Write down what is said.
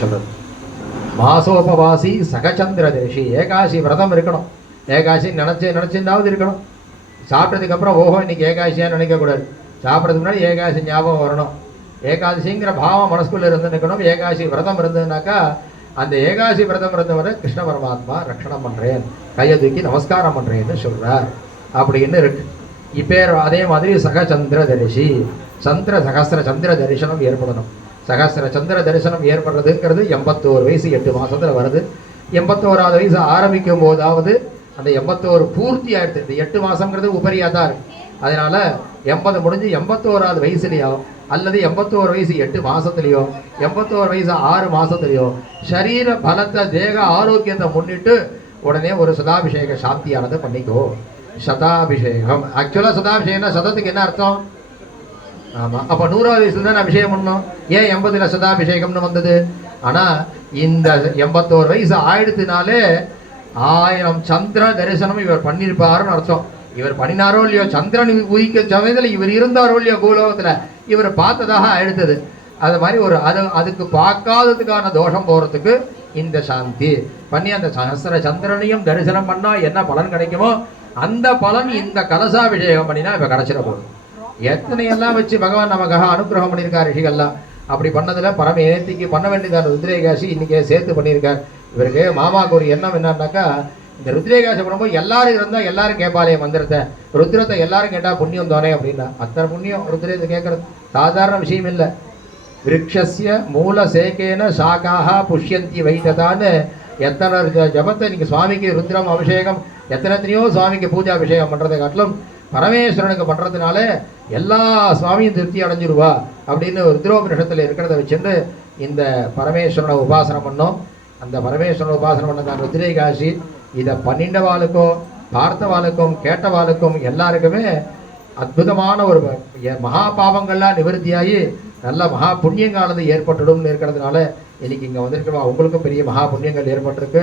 சொல்றது. மாசோபவாசி சகச்சந்திர தரிசி. ஏகாசி விரதம் இருக்கணும். ஏகாசி நினைச்சிருந்தாவது இருக்கணும். சாப்பிட்டதுக்கு அப்புறம் ஓஹோ இன்னைக்கு ஏகாசியா நினைக்கக்கூடாது. சாப்பிட்றதுக்கு முன்னாடி ஏகாசி ஞாபகம் வரணும். ஏகாதசிங்கிற பாவம் மனசுக்குள்ள இருந்து நிற்கணும். ஏகாசி விரதம் இருந்ததுனாக்கா அந்த ஏகாசி விரதம் இருந்தவரை கிருஷ்ண பரமாத்மா ரட்சணம் பண்றேன், கையை தூக்கி நமஸ்காரம் பண்றேன்னு சொல்றார் அப்படின்னு இருக்கு. இப்போ அதே மாதிரி சகச்சந்திர தரிசி, சகஸ்திர சந்திர தரிசனம் ஏற்படணும். சகஸ்திர சந்திர தரிசனம் ஏற்படுறதுங்கிறது 81 வயசு 8 மாசத்துல வருது. 81வது வயசு ஆரம்பிக்கும் போதாவது அந்த 81 பூர்த்தி ஆயிடுது. இந்த 8 மாசம்ங்கிறது உபரியா தான் இருக்கு. அதனால 80 முடிஞ்சு 81வது வயசுலயோ அல்லது 81 வயசு 8 மாசத்துலயோ 81 வயசு 6 மாசத்துலயோ சரீர பலத்தை தேக ஆரோக்கியத்தை முன்னிட்டு உடனே ஒரு சதாபிஷேக சாந்தியானது பண்ணிக்கோ. சதாபிஷேகம் ஆக்சுவலா சதாபிஷேகம்னா சதத்துக்கு என்ன அர்த்தம்? ஆமா, அப்ப 100வது வயசுல தான் அபிஷேகம் பண்ணணும். ஏன் 80ல சதாபிஷேகம்னு வந்தது? ஆனா இந்த 81 வயசு ஆயிடுத்துனாலே 1000 சந்திர தரிசனம் இவர் பண்ணியிருப்பாருன்னு அர்த்தம். இவர் பண்ணினாரோ இல்லையோ, சந்திரன் உயிக்க சமயத்தில் இவர் இருந்தாரோ இல்லையோ பூலோகத்துல, இவர் பார்த்ததாக ஆயிடுத்தது. அது மாதிரி ஒரு அதுக்கு பார்க்காததுக்கான தோஷம் போறதுக்கு இந்த சாந்தி பண்ணி அந்த சகஸ்திர சந்திரனையும் தரிசனம் பண்ணா என்ன பலன் கிடைக்குமோ அந்த பலன் இந்த கலசாபிஷேகம் பண்ணினா இப்ப கிடைச்சிட போகுது. எத்தனையெல்லாம் வச்சு பகவான் நமக்காக அனுகிரகம் பண்ணியிருக்கார் ரிஷிகள்லாம். அப்படி பண்ணதுல பரம ஏத்திக்கு பண்ண வேண்டியதான ருத்ரேகாசி இன்னைக்கு சேர்த்து பண்ணியிருக்கார். இவருக்கு மாமாவுக்கு ஒரு எண்ணம் என்னன்னாக்கா, இந்த ருத்ரேகாசி பண்ணும்போது எல்லாரும் இருந்தா எல்லாரும் கேட்பாளே மந்திரத்தை, ருத்ரத்தை எல்லாரும் கேட்டா புண்ணியம் தானே அப்படின்னா. அத்தனை புண்ணியம் ருத்ரத்தை கேட்கறது சாதாரண விஷயம் இல்லை. விரக்ஷஸ்ய மூல சேகேன சாக்காக புஷ்யந்தி வைத்ததான்னு எத்தனை ஜபத்தை இன்னைக்கு சுவாமிக்கு ருத்ரம் அபிஷேகம் எத்தனையோ சுவாமிக்கு பூஜா அபிஷேகம் பண்றதை காட்டிலும் பரமேஸ்வரனுக்கு பண்றதுனால எல்லா சுவாமியும் திருப்தி அடைஞ்சிருவா அப்படின்னு ருத்ரோபனிஷத்துல இருக்கிறத வச்சுட்டு இந்த பரமேஸ்வரனை உபாசனை பண்ணோம். அந்த பரமேஸ்வரனை உபாசனை பண்ணதான் ருத்ரேகாசி. இதை பண்ணிண்டவாளுக்கும் பார்த்தவாளுக்கும் கேட்டவாளுக்கும் எல்லாருக்குமே அற்புதமான ஒரு மகா பாவங்கள்லாம் நிவர்த்தியாகி நல்ல மகா புண்ணியங்கானது ஏற்பட்டுடும் இருக்கிறதுனால இன்னைக்கு இங்க வந்திருக்கா உங்களுக்கும் பெரிய மகா புண்ணியங்கள் ஏற்பட்டிருக்கு.